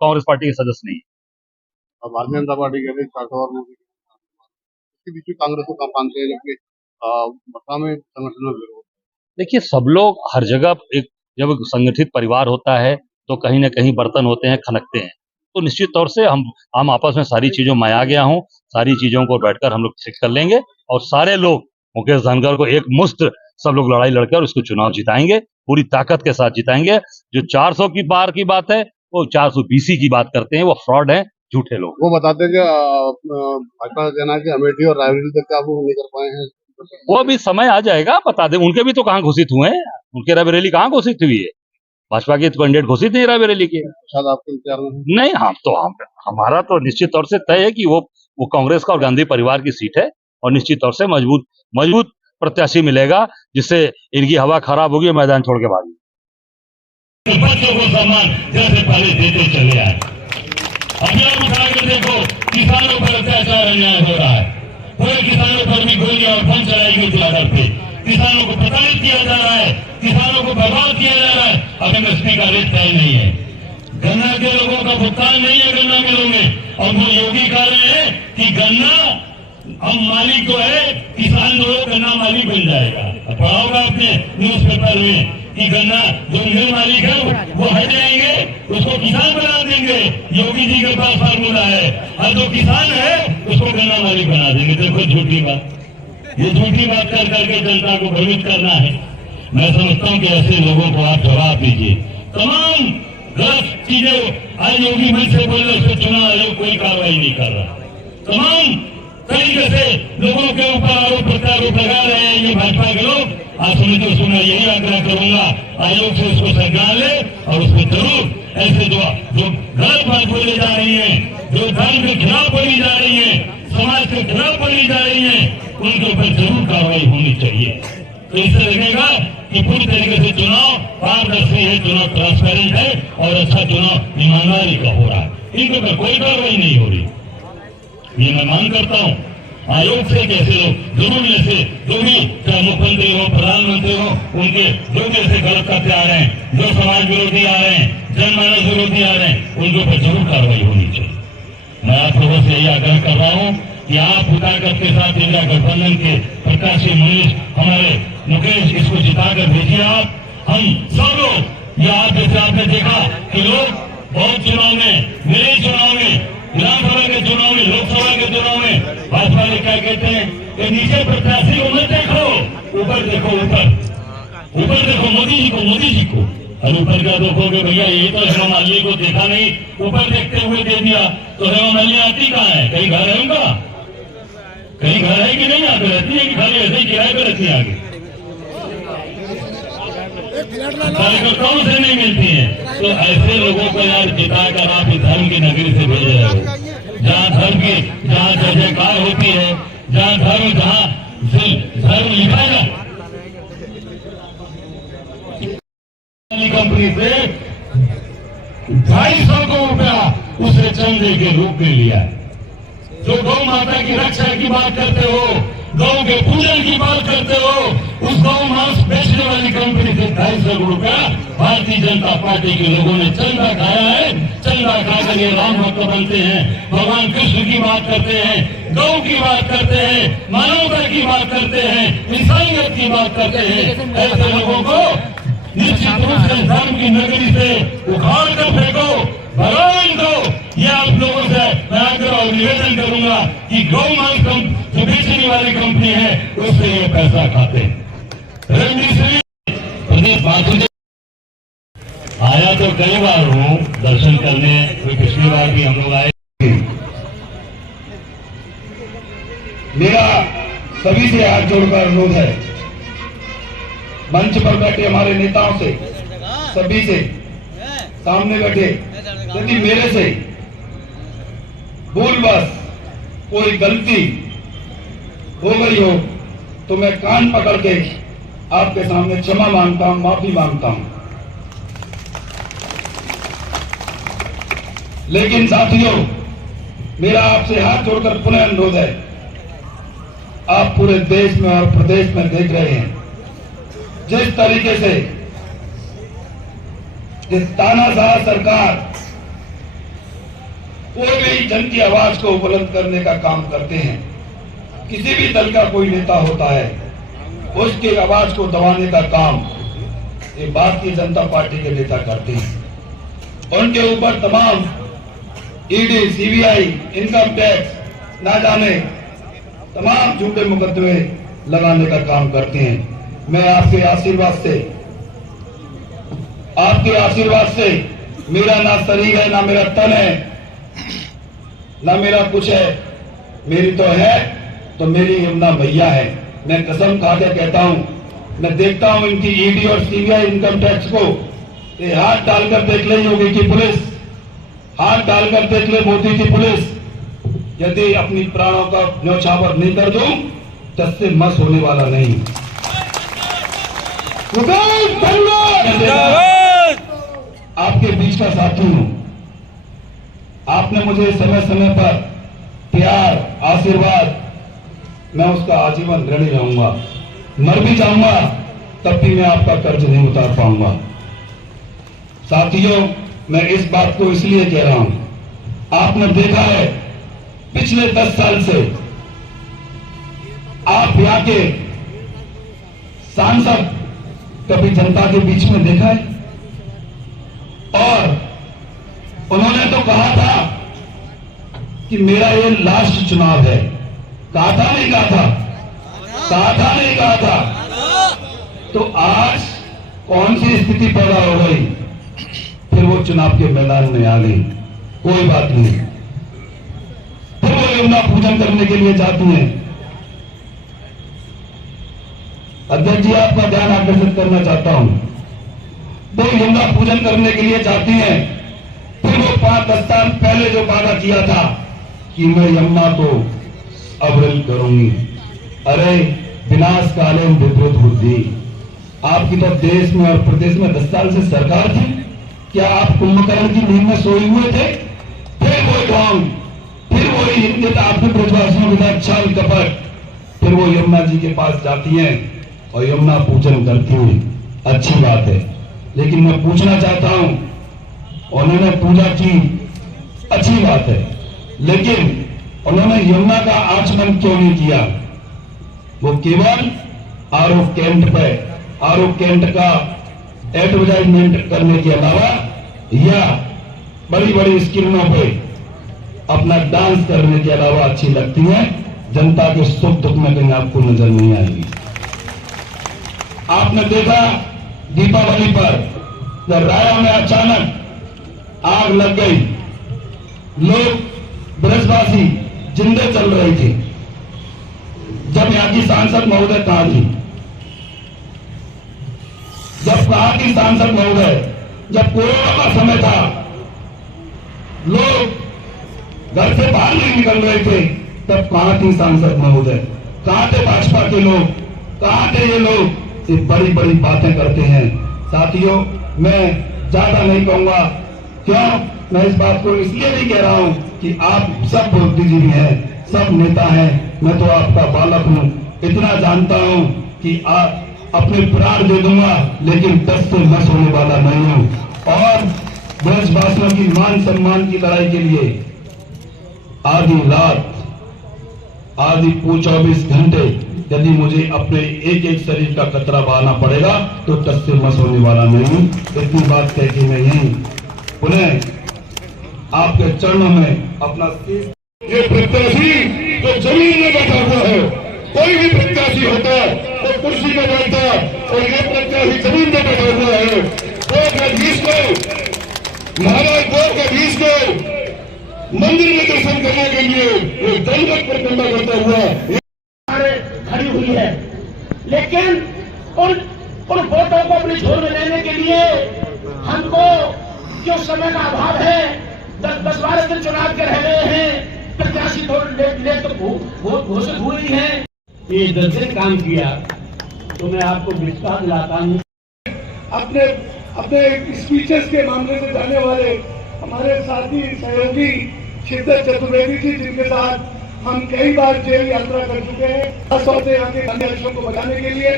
Congress party के सदस्य नहीं है। अब भारतीय जनता पार्टी के भी 400 इसके बीच में कांग्रेस को कम मानते हैं, जबकि बसपा में संगठन में विरोध। देखिए, सब लोग हर जगह एक जब संगठित परिवार होता है तो कहीं ना कहीं बर्तन होते हैं, खनकते हैं। तो निश्चित तौर से हम आपस में सारी चीजों में आ गया हूँ, सारी चीजों को बैठकर हम लोग ठीक कर लेंगे और सारे लोग मुकेश धनखड़ को एक मुश्त सब लोग लड़ाई लड़कर उसको चुनाव जिताएंगे, पूरी ताकत के साथ जिताएंगे। जो 400 की पार की बात है वो 420 की बात करते हैं, वो फ्रॉड है, झूठे लोग। वो बताते हैं कि भाजपा का कहना है कि अमेठी और रायबरेली तक आप वो नहीं कर पाए हैं। वो अभी समय आ जाएगा, बता दें। उनके भी तो कहाँ घोषित हुए हैं, उनके रायबरेली कहाँ घोषित हुई है? भाजपा के कैंडिडेट घोषित नहीं रायबरेली के। शायद आपके विचार में नहीं, हमारा तो निश्चित तौर से तय है कि वो कांग्रेस का और गांधी परिवार की सीट है और निश्चित तौर से मजबूत प्रत्याशी मिलेगा, जिससे इनकी हवा खराब होगी, मैदान छोड़ के भागी। बच्चों को सम्मान जैसे पहले देते चले आए। अभी आप उठा के देखो, किसानों पर अत्याचार अन्याय हो रहा है, पूरे किसानों पर भी गोलियां और बम चलाई गई थी आधार पे, किसानों को प्रताड़ित किया जा रहा है, किसानों को बर्बाद किया जा रहा है। अब एमएसपी का रेट तय नहीं है, गन्ना के लोगों का भुगतान नहीं है गन्ना मिलों में। और वो योगी कह रहे हैं कि गन्ना हम मालिक जो है, किसान जो है गन्ना मालिक बन जाएगा। पढ़ा होगा आपने न्यूज़पेपर में कि गन्ना जो मिल मालिक है वो हट जाएंगे, उसको किसान बना देंगे। योगी जी के पास फार्मूला है, और जो किसान है उसको गन्ना मालिक बना देंगे। देखो झूठी बात, ये झूठी बात कर करके जनता को भ्रमित करना है। मैं समझता हूँ कि ऐसे लोगों को आप जवाब दीजिए। तमाम गलत चीजें आज योगी मंच से बोल रहे, चुनाव आयोग कोई कार्रवाई नहीं कर रहा। तमाम तरीके से लोगों के ऊपर आरोप प्रत्यारोप लगा रहे हैं ये भाजपा के लोग। आज सुने तो सुना, यही आग्रह करूंगा आयोग से उसको संज्ञान ले और उसको जरूर ऐसे जो गलत बात बोली जा रही है, जो धर्म के खिलाफ बोली जा रही है, समाज के खिलाफ बोली जा रही है, उनके ऊपर जरूर कार्रवाई होनी चाहिए। तो इससे लगेगा कि पूरी तरीके से चुनाव पारदर्शी है, चुनाव ट्रांसपेरेंट है और अच्छा चुनाव ईमानदारी का हो रहा है। इनके ऊपर कोई कार्रवाई नहीं हो रही, ये मैं मांग करता हूँ आयोग से। कैसे लोग जरूर ऐसे जो भी, चाहे मुख्यमंत्री हो, प्रधानमंत्री हो, उनके जो भी ऐसे गलत करते आ रहे हैं, जो समाज विरोधी आ रहे हैं, जनमानस विरोधी आ रहे हैं, उनके ऊपर जरूर कार्रवाई होनी चाहिए। मैं आप लोगों से यही आग्रह कर रहा हूँ कि आप उठाकर के साथ इंडिया गठबंधन के प्रत्याशी मनीष, हमारे मुकेश, इसको जिताकर भेजिए आप। हम सब लोग, ये आप जैसे आपने देखा कि लोग बहुत चुनाव में, मेरे चुनाव में, विधानसभा के चुनाव में, लोकसभा के चुनाव में भाजपा ने क्या कहते हैं कि नीचे प्रत्याशी को मत देखो, ऊपर देखो, ऊपर देखो मोदी जी को, मोदी जी को। और ऊपर क्या देखोगे भैया, ये तो हेमा मालिनी को देखा नहीं, ऊपर देखते हुए दे दिया। तो हेमा मालिनी आती कहाँ है? कहीं घर है उनका? कहीं घर है कि नहीं? आते रहती है कि खाली ऐसे ही किराए पे रहती है? आगे कार्यकर्ताओं से नहीं मिलती है। तो ऐसे लोगों को यार जिताकर आप इस धर्म की नगरी से भेज रहे हो, जहाँ धर्म की, जहाँ जय जयकार होती है, जहाँ धर्म लिखा जाए। कंपनी से 250 करोड़ रुपया उसे चंदे के रूप में लिया है। जो गौ माता की रक्षा की बात करते हो, गौ के पूजन की बात करते हो, उस गौ मांस बेचने वाली कंपनी से 250 करोड़ रुपया भारतीय जनता पार्टी के लोगों ने चंदा खाया है। चंदा खाकर ये राम भक्त बनते हैं, भगवान कृष्ण की बात करते हैं, गौ की बात करते हैं, मानवता की बात करते हैं, इंसानियत की बात करते हैं। ऐसे लोगों को निश्चित रूप से धर्म की नगरी से उखाड़ कर फेंको, भगवान को। ये आप लोगों से मैं आग्रह और निवेदन करूंगा कि गौ मांस जो बेचने वाली कंपनी है उससे ये पैसा खाते हैं। प्रदेश बातचीत आया तो कई बार हूँ दर्शन करने, कोई पिछली बार भी हम लोग आए। मेरा सभी से हाथ जोड़कर अनुरोध है, मंच पर बैठे हमारे नेताओं से, सभी से, सामने बैठे, यदि मेरे से भूलवश कोई गलती हो गई हो तो मैं कान पकड़ के आपके सामने क्षमा मांगता हूं, माफी मांगता हूं। लेकिन साथियों, मेरा आपसे हाथ जोड़कर पुनः अनुरोध है, आप पूरे देश में और प्रदेश में देख रहे हैं जिस तरीके से तानाशाह सरकार कोई भी जन की आवाज को बुलंद करने का काम करते हैं। किसी भी दल का कोई नेता होता है, उसकी आवाज को दबाने का काम ये भारतीय जनता पार्टी के नेता करते हैं। उनके ऊपर तमाम ईडी, सीबीआई, इनकम टैक्स, ना जाने तमाम झूठे मुकदमे लगाने का काम करते हैं। मैं आपके आशीर्वाद से मेरा ना शरीर है, ना मेरा तन है, ना मेरा कुछ है, मेरी तो है तो मेरी यमुना मैया है। मैं कसम खा के कहता हूं, मैं देखता हूं इनकी ईडी और सीबीआई इनकम टैक्स को, ये हाथ डालकर देख ले योगी की पुलिस, हाथ डालकर देख ले मोदी की पुलिस। यदि अपनी प्राणों का न्यौछावर नहीं कर दूं, तस्से मस होने वाला नहीं। आपके बीच का साथी हूं। आपने मुझे समय समय पर प्यार, आशीर्वाद, मैं उसका आजीवन ऋणी रहूंगा। मर भी जाऊंगा तब भी मैं आपका कर्ज नहीं उतार पाऊंगा। साथियों, मैं इस बात को इसलिए कह रहा हूं, आपने देखा है पिछले 10 साल से आप यहाँ के सांसद कभी जनता के बीच में देखा है? और उन्होंने तो कहा था कि मेरा ये लास्ट चुनाव है। कहा था नहीं कहा था? कहा था नहीं कहा था? तो आज कौन सी स्थिति पैदा हो गई? फिर वो चुनाव के मैदान में आ गई। कोई बात नहीं, फिर वो यमुना पूजन करने के लिए जाती हैं। अध्यक्ष जी, आपका ध्यान आकर्षित करना चाहता हूं, वो यमुना पूजन करने के लिए जाती हैं। फिर वो 5-10 साल पहले जो वादा किया था कि मैं यमुना को अवरुद्ध करूंगी, अरे विनाश काले विपरीत बुद्धि। आपकी तो देश में और प्रदेश में 10 साल से सरकार थी, क्या आप कुंभकर्ण की नींद में सोए हुए थे? फिर वो ढोंग, फिर वही हिंदू आपके ब्रजवासियों के साथ छल कपट, फिर वो यमुना जी के पास जाती हैं और यमुना पूजन करती हैं। अच्छी बात है, लेकिन मैं पूछना चाहता हूं, उन्होंने पूजा की, अच्छी बात है, लेकिन उन्होंने यमुना का आचमन क्यों नहीं किया? वो केवल आरओ कैंट का एडवर्टाइजमेंट करने के अलावा या बड़ी बड़ी स्क्रीनों पे अपना डांस करने के अलावा अच्छी लगती है। जनता के सुख दुख में कहीं आपको नजर नहीं आएगी। आपने देखा दीपावली पर जब राया में अचानक आग लग गई, लोग ब्रजवासी जिंदे चल रहे थे। जब यहां की सांसद महोदय कहां थी? जब कहां की सांसद महोदय? जब कोरोना का समय था, लोग घर से बाहर नहीं निकल रहे थे, तब कहां थी सांसद महोदय? कहां थे भाजपा के लोग? कहां थे ये लोग? ये बड़ी बड़ी बातें करते हैं। साथियों, मैं ज्यादा नहीं कहूंगा। क्यों? मैं इस बात को इसलिए भी कह रहा हूं कि आप सब बुद्धिजीवी हैं, सब नेता हैं। मैं तो आपका बालक हूं, इतना जानता हूं कि आप अपने प्राण दे दूंगा, लेकिन 10 से मस होने वाला नहीं हूं। और ब्रजवासियों की मान सम्मान की लड़ाई के लिए आधी रात, आधी 24 घंटे यदि मुझे अपने एक एक शरीर का कतरा बहाना पड़ेगा तो 10 से मस होने वाला नहीं। इतनी बात कह के मैं यही पुनः आपके चरणों में अपना ये प्रत्याशी जो जमीन में बैठा हुआ है, कोई भी प्रत्याशी होता तो कुर्सी में बैठता, और ये प्रत्याशी जमीन में बैठा हुआ है। गोपाधीश को, महाराज गोपाधीश को मंदिर में दर्शन करने के लिए वो दलगत प्रकंडा करता हुआ खड़ी हुई है। लेकिन उन वोटों को अपनी झोल में लेने के लिए हमको जो समय का अभाव है, 10-12 दिन चुनाव के रह गए हैं, प्रत्याशी ले तो घोषित हुई है। ये 10 दिन काम किया तो मैं आपको विश्वास दिलाता हूँ। अपने स्पीचेस के मामले से जाने वाले हमारे साथी सहयोगी शिद्दत चतुर्वेदी जी, जिनके साथ हम कई बार जेल यात्रा कर चुके हैं, खासतौर यहाँ के गांधी आश्रम को बचाने के लिए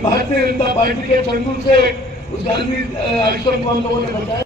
भारतीय जनता पार्टी के चंगुल से उस गांधी आश्रम को हम लोगों ने बचाया।